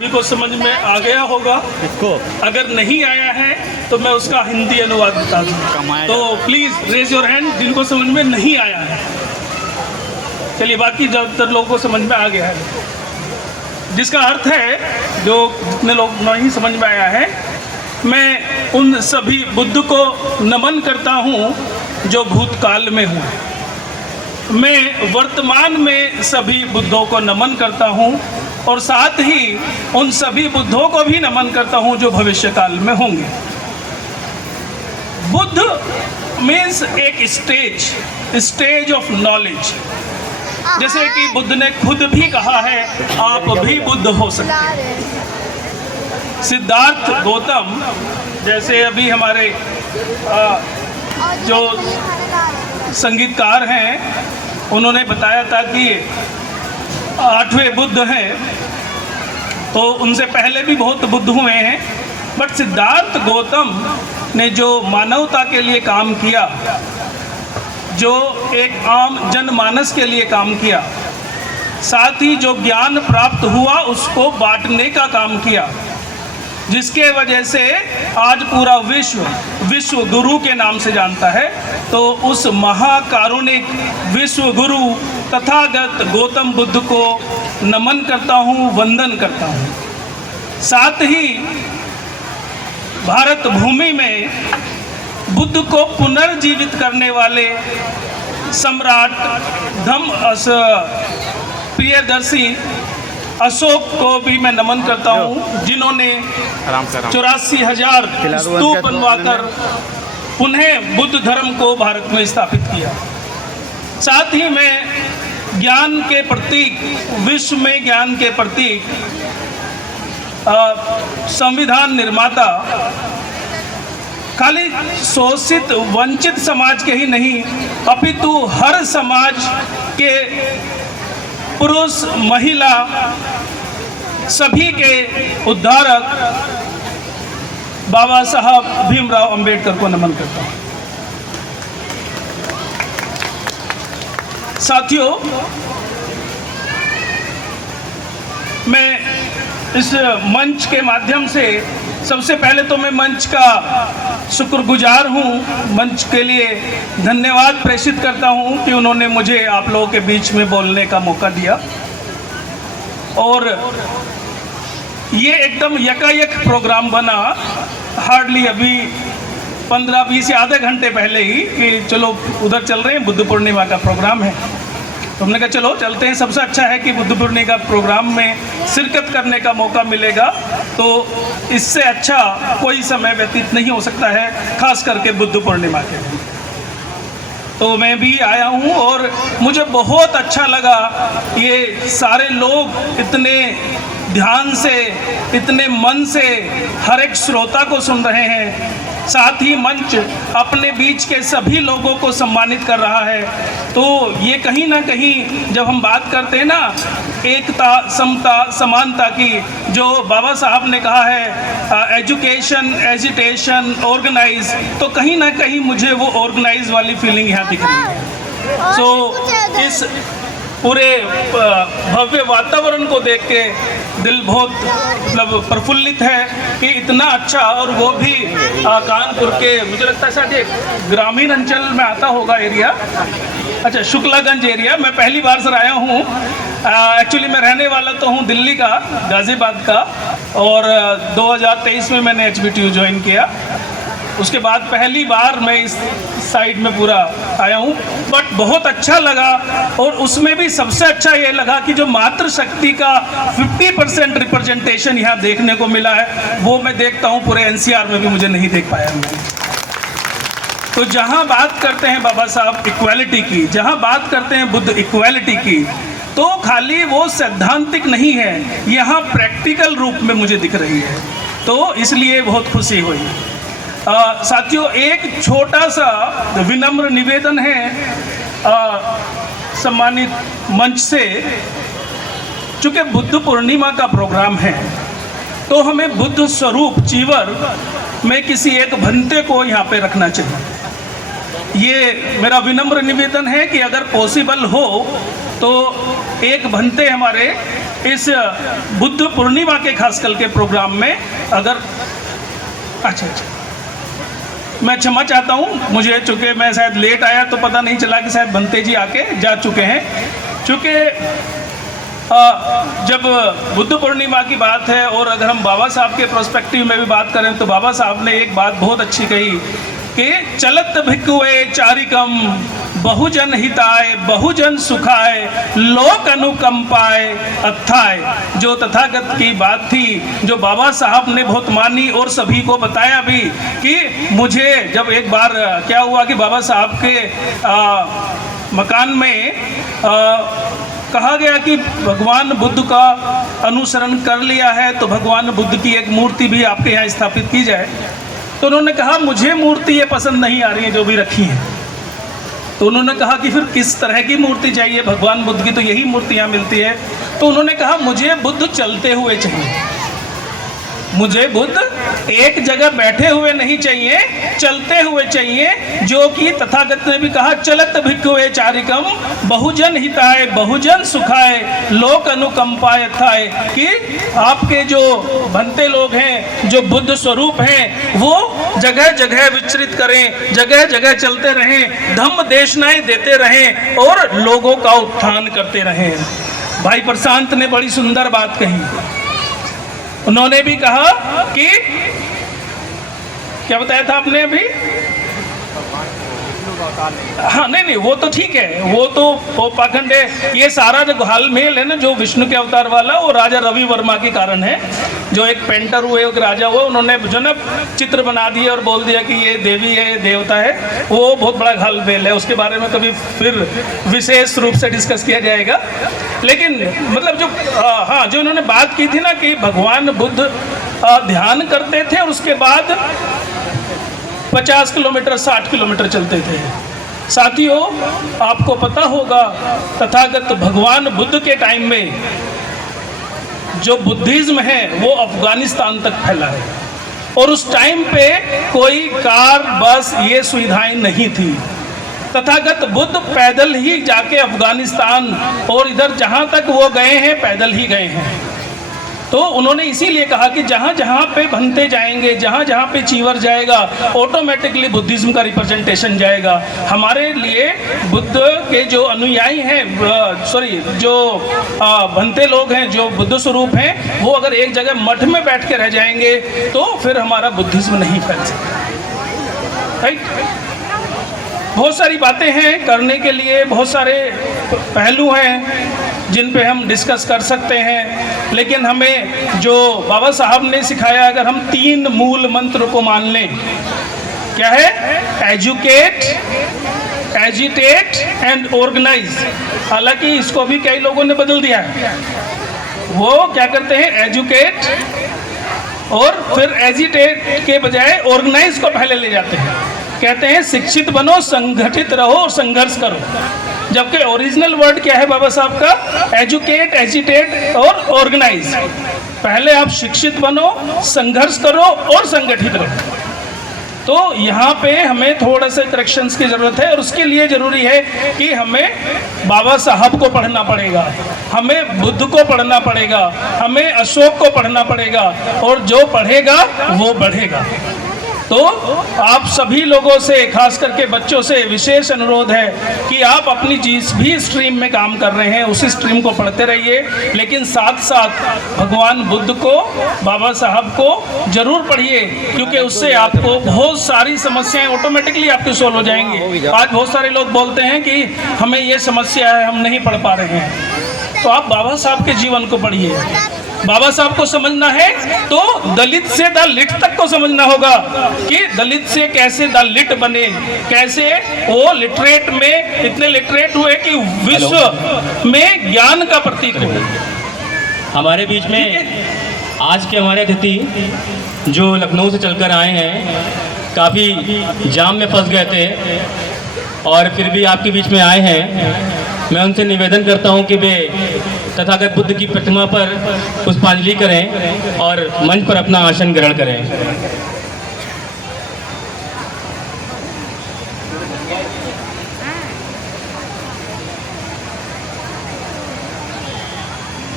को समझ में आ गया होगा। इसको अगर नहीं आया है तो मैं उसका हिंदी अनुवाद बता दूँ। तो प्लीज़ रेज योर हैंड जिनको समझ में नहीं आया है। चलिए, बाकी ज़्यादातर लोगों को समझ में आ गया है, जिसका अर्थ है जो जितने लोग नहीं समझ में आया है, मैं उन सभी बुद्ध को नमन करता हूँ जो भूतकाल में हुए। मैं वर्तमान में सभी बुद्धों को नमन करता हूँ और साथ ही उन सभी बुद्धों को भी नमन करता हूँ जो भविष्य काल में होंगे। बुद्ध मीन्स एक स्टेज ऑफ नॉलेज। जैसे कि बुद्ध ने खुद भी कहा है, आप भी बुद्ध हो सकते हैं। सिद्धार्थ गौतम जैसे अभी हमारे जो संगीतकार हैं, उन्होंने बताया था कि 8वें बुद्ध हैं, तो उनसे पहले भी बहुत बुद्ध हुए हैं। बट सिद्धार्थ गौतम ने जो मानवता के लिए काम किया, जो एक आम जनमानस के लिए काम किया, साथ ही जो ज्ञान प्राप्त हुआ उसको बांटने का काम किया, जिसके वजह से आज पूरा विश्व गुरु के नाम से जानता है। तो उस महाकारुणिक विश्व गुरु तथागत गौतम बुद्ध को नमन करता हूँ, वंदन करता हूँ। साथ ही भारत भूमि में बुद्ध को पुनर्जीवित करने वाले सम्राट प्रियदर्शी अशोक को भी मैं नमन करता हूँ, जिन्होंने 84,000 स्तूप बनवाकर पुनः बुद्ध धर्म को भारत में स्थापित किया। साथ ही मैं ज्ञान के प्रतीक, विश्व में ज्ञान के प्रतीक संविधान निर्माता खाली शोषित वंचित समाज के ही नहीं, अपितु हर समाज के पुरुष महिला सभी के उद्धारक बाबा साहब भीमराव अंबेडकर को नमन करता हूँ। साथियों, मैं इस मंच के माध्यम से सबसे पहले तो मैं मंच का शुक्रगुजार हूँ, मंच के लिए धन्यवाद प्रेषित करता हूँ कि उन्होंने मुझे आप लोगों के बीच में बोलने का मौका दिया। और ये एकदम यकायक प्रोग्राम बना, हार्डली अभी 15-20 या आधे घंटे पहले ही कि चलो उधर चल रहे हैं, बुद्ध पूर्णिमा का प्रोग्राम है। तो हमने कहा चलो चलते हैं। सबसे अच्छा है कि बुद्ध पूर्णिमा का प्रोग्राम में शिरकत करने का मौका मिलेगा, तो इससे अच्छा कोई समय व्यतीत नहीं हो सकता है, खास करके बुद्ध पूर्णिमा के दिन। तो मैं भी आया हूँ और मुझे बहुत अच्छा लगा, ये सारे लोग इतने ध्यान से, इतने मन से हर एक श्रोता को सुन रहे हैं। साथ ही मंच अपने बीच के सभी लोगों को सम्मानित कर रहा है। तो ये कहीं ना कहीं जब हम बात करते हैं ना एकता, समता, समानता की, जो बाबा साहब ने कहा है एजुकेशन, एजिटेशन, ऑर्गेनाइज, तो कहीं ना कहीं मुझे वो ऑर्गेनाइज वाली फीलिंग यहाँ दिख रही है। सो इस पूरे भव्य वातावरण को देख के दिल बहुत मतलब प्रफुल्लित है कि इतना अच्छा, और वो भी कानपुर के, मुझे लगता है शायद एक ग्रामीण अंचल में आता होगा एरिया, अच्छा शुक्लागंज एरिया। मैं पहली बार सर आया हूँ। एक्चुअली मैं रहने वाला तो हूँ दिल्ली का, गाज़ियाबाद का, और 2023 में मैंने HBTU ज्वाइन किया। उसके बाद पहली बार मैं इस साइड में पूरा आया हूँ, बट बहुत अच्छा लगा। और उसमें भी सबसे अच्छा ये लगा कि जो मातृशक्ति का 50% रिप्रेजेंटेशन यहाँ देखने को मिला है, वो मैं देखता हूँ पूरे NCR में भी मुझे नहीं देख पाया मैं। तो जहाँ बात करते हैं बाबा साहब इक्वालिटी की, जहाँ बात करते हैं बुद्ध इक्वालिटी की, तो खाली वो सैद्धांतिक नहीं है, यहाँ प्रैक्टिकल रूप में मुझे दिख रही है। तो इसलिए बहुत खुशी हुई। साथियों, एक छोटा सा विनम्र निवेदन है सम्मानित मंच से, चूँकि बुद्ध पूर्णिमा का प्रोग्राम है, तो हमें बुद्ध स्वरूप चीवर में किसी एक भंते को यहाँ पे रखना चाहिए। ये मेरा विनम्र निवेदन है कि अगर पॉसिबल हो तो एक भंते हमारे इस बुद्ध पूर्णिमा के खासकर के प्रोग्राम में अगर अच्छा मैं क्षमा चाहता हूँ, मुझे चूँकि मैं शायद लेट आया तो पता नहीं चला कि शायद भंते जी आके जा चुके हैं। चूँकि जब बुद्ध पूर्णिमा की बात है और अगर हम बाबा साहब के प्रोस्पेक्टिव में भी बात करें तो बाबा साहब ने एक बात बहुत अच्छी कही कि चलत भिक्खुए चारिकम बहुजन हिताय बहुजन सुखाय लोक अनुकंपाय अत्थाय। जो तथागत की बात थी, जो बाबा साहब ने बहुत मानी और सभी को बताया भी कि मुझे जब एक बार क्या हुआ कि बाबा साहब के मकान में कहा गया कि भगवान बुद्ध का अनुसरण कर लिया है तो भगवान बुद्ध की एक मूर्ति भी आपके यहाँ स्थापित की जाए। तो उन्होंने कहा मुझे मूर्ति ये पसंद नहीं आ रही है जो भी रखी है। तो उन्होंने कहा कि फिर किस तरह की मूर्ति चाहिए? भगवान बुद्ध की तो यही मूर्तियाँ मिलती है। तो उन्होंने कहा मुझे बुद्ध चलते हुए चाहिए, मुझे बुद्ध एक जगह बैठे हुए नहीं चाहिए, चलते हुए चाहिए। जो कि तथागत ने भी कहा चलत भिक्खुए चारिकम बहुजन हिताय बहुजन सुखाय लोक अनुकंपाय अत्थाय, कि आपके जो भंते लोग हैं, जो बुद्ध स्वरूप हैं, वो जगह जगह विचरित करें, जगह जगह चलते रहें, धम्म देशनाएं देते रहें और लोगों का उत्थान करते रहें। भाई प्रशांत ने बड़ी सुंदर बात कही। उन्होंने भी कहा कि क्या बताया था आपने अभी? हाँ नहीं वो तो ठीक है, वो तो पाखंड है। ये सारा जो हालमेल है ना जो विष्णु के अवतार वाला, वो राजा रवि वर्मा के कारण है। जो एक पेंटर हुए, एक राजा हुए, उन्होंने जो ना चित्र बना दिए और बोल दिया कि ये देवी है, ये देवता है। वो बहुत बड़ा घालमेल है, उसके बारे में कभी फिर विशेष रूप से डिस्कस किया जाएगा। लेकिन मतलब जो हाँ जो उन्होंने बात की थी ना कि भगवान बुद्ध ध्यान करते थे और उसके बाद 50 किलोमीटर 60 किलोमीटर चलते थे। साथियों, आपको पता होगा तथागत भगवान बुद्ध के टाइम में जो बुद्धिज्म है वो अफगानिस्तान तक फैला है और उस टाइम पे कोई कार बस ये सुविधाएं नहीं थी। तथागत बुद्ध पैदल ही जाके अफगानिस्तान और इधर जहाँ तक वो गए हैं पैदल ही गए हैं। तो उन्होंने इसीलिए कहा कि जहाँ जहाँ पे भंते जाएंगे, जहाँ जहाँ पे चीवर जाएगा, ऑटोमेटिकली बुद्धिज्म का रिप्रेजेंटेशन जाएगा। हमारे लिए बुद्ध के जो अनुयायी हैं, जो भंते लोग हैं, जो बुद्ध स्वरूप हैं, वो अगर एक जगह मठ में बैठ के रह जाएंगे तो फिर हमारा बुद्धिज्म नहीं फैल सकता। राइट? बहुत सारी बातें हैं करने के लिए, बहुत सारे पहलू हैं जिन पे हम डिस्कस कर सकते हैं। लेकिन हमें जो बाबा साहब ने सिखाया, अगर हम 3 मूल मंत्र को मान लें, क्या है? Educate, agitate and organise. हालांकि इसको भी कई लोगों ने बदल दिया है। वो क्या करते हैं? एजुकेट और फिर एजिटेट के बजाय ऑर्गेनाइज को पहले ले जाते हैं। कहते हैं शिक्षित बनो, संगठित रहो और संघर्ष करो। जबकि ओरिजिनल वर्ड क्या है बाबा साहब का? एजुकेट, एजिटेट और ऑर्गेनाइज। पहले आप शिक्षित बनो, संघर्ष करो और संगठित रहो। तो यहाँ पे हमें थोड़ा सा करेक्शंस की ज़रूरत है और उसके लिए ज़रूरी है कि हमें बाबा साहब को पढ़ना पड़ेगा, हमें बुद्ध को पढ़ना पड़ेगा, हमें अशोक को पढ़ना पड़ेगा और जो पढ़ेगा वो बढ़ेगा। तो आप सभी लोगों से, खास करके बच्चों से विशेष अनुरोध है कि आप अपनी जिस भी स्ट्रीम में काम कर रहे हैं उसी स्ट्रीम को पढ़ते रहिए, लेकिन साथ साथ भगवान बुद्ध को, बाबा साहब को जरूर पढ़िए, क्योंकि उससे आपको बहुत सारी समस्याएं ऑटोमेटिकली आपकी सोल्व हो जाएंगी। आज बहुत सारे लोग बोलते हैं कि हमें ये समस्या है, हम नहीं पढ़ पा रहे हैं। तो आप बाबा साहब के जीवन को पढ़िए। बाबा साहब को समझना है तो दलित से द लिट तक को समझना होगा कि दलित से कैसे द लिट बने, कैसे वो लिटरेट में इतने लिटरेट हुए कि विश्व में ज्ञान का प्रतीक हुए। हमारे बीच में आज के हमारे अतिथि जो लखनऊ से चलकर आए हैं, काफ़ी जाम में फंस गए थे और फिर भी आपके बीच में आए हैं। मैं उनसे निवेदन करता हूं कि वे तथागत बुद्ध की प्रतिमा पर पुष्पांजलि करें और मंच पर अपना आसन ग्रहण करें।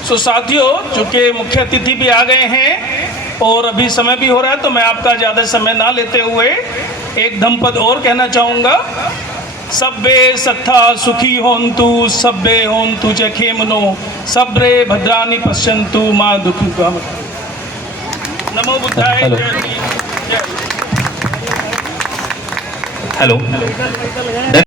सो साथियों, चूँकि मुख्य अतिथि भी आ गए हैं और अभी समय भी हो रहा है, तो मैं आपका ज़्यादा समय ना लेते हुए एक धमपद और कहना चाहूँगा। सब्बे सत्था सुखी होन्तु, सब्बे होन्तु च खेमनो, सब्रे भद्राणि पश्यन्तु मां दुःखी भवन्तु। नमो बुद्धाय। हेलो। जय हिंद। हेलो।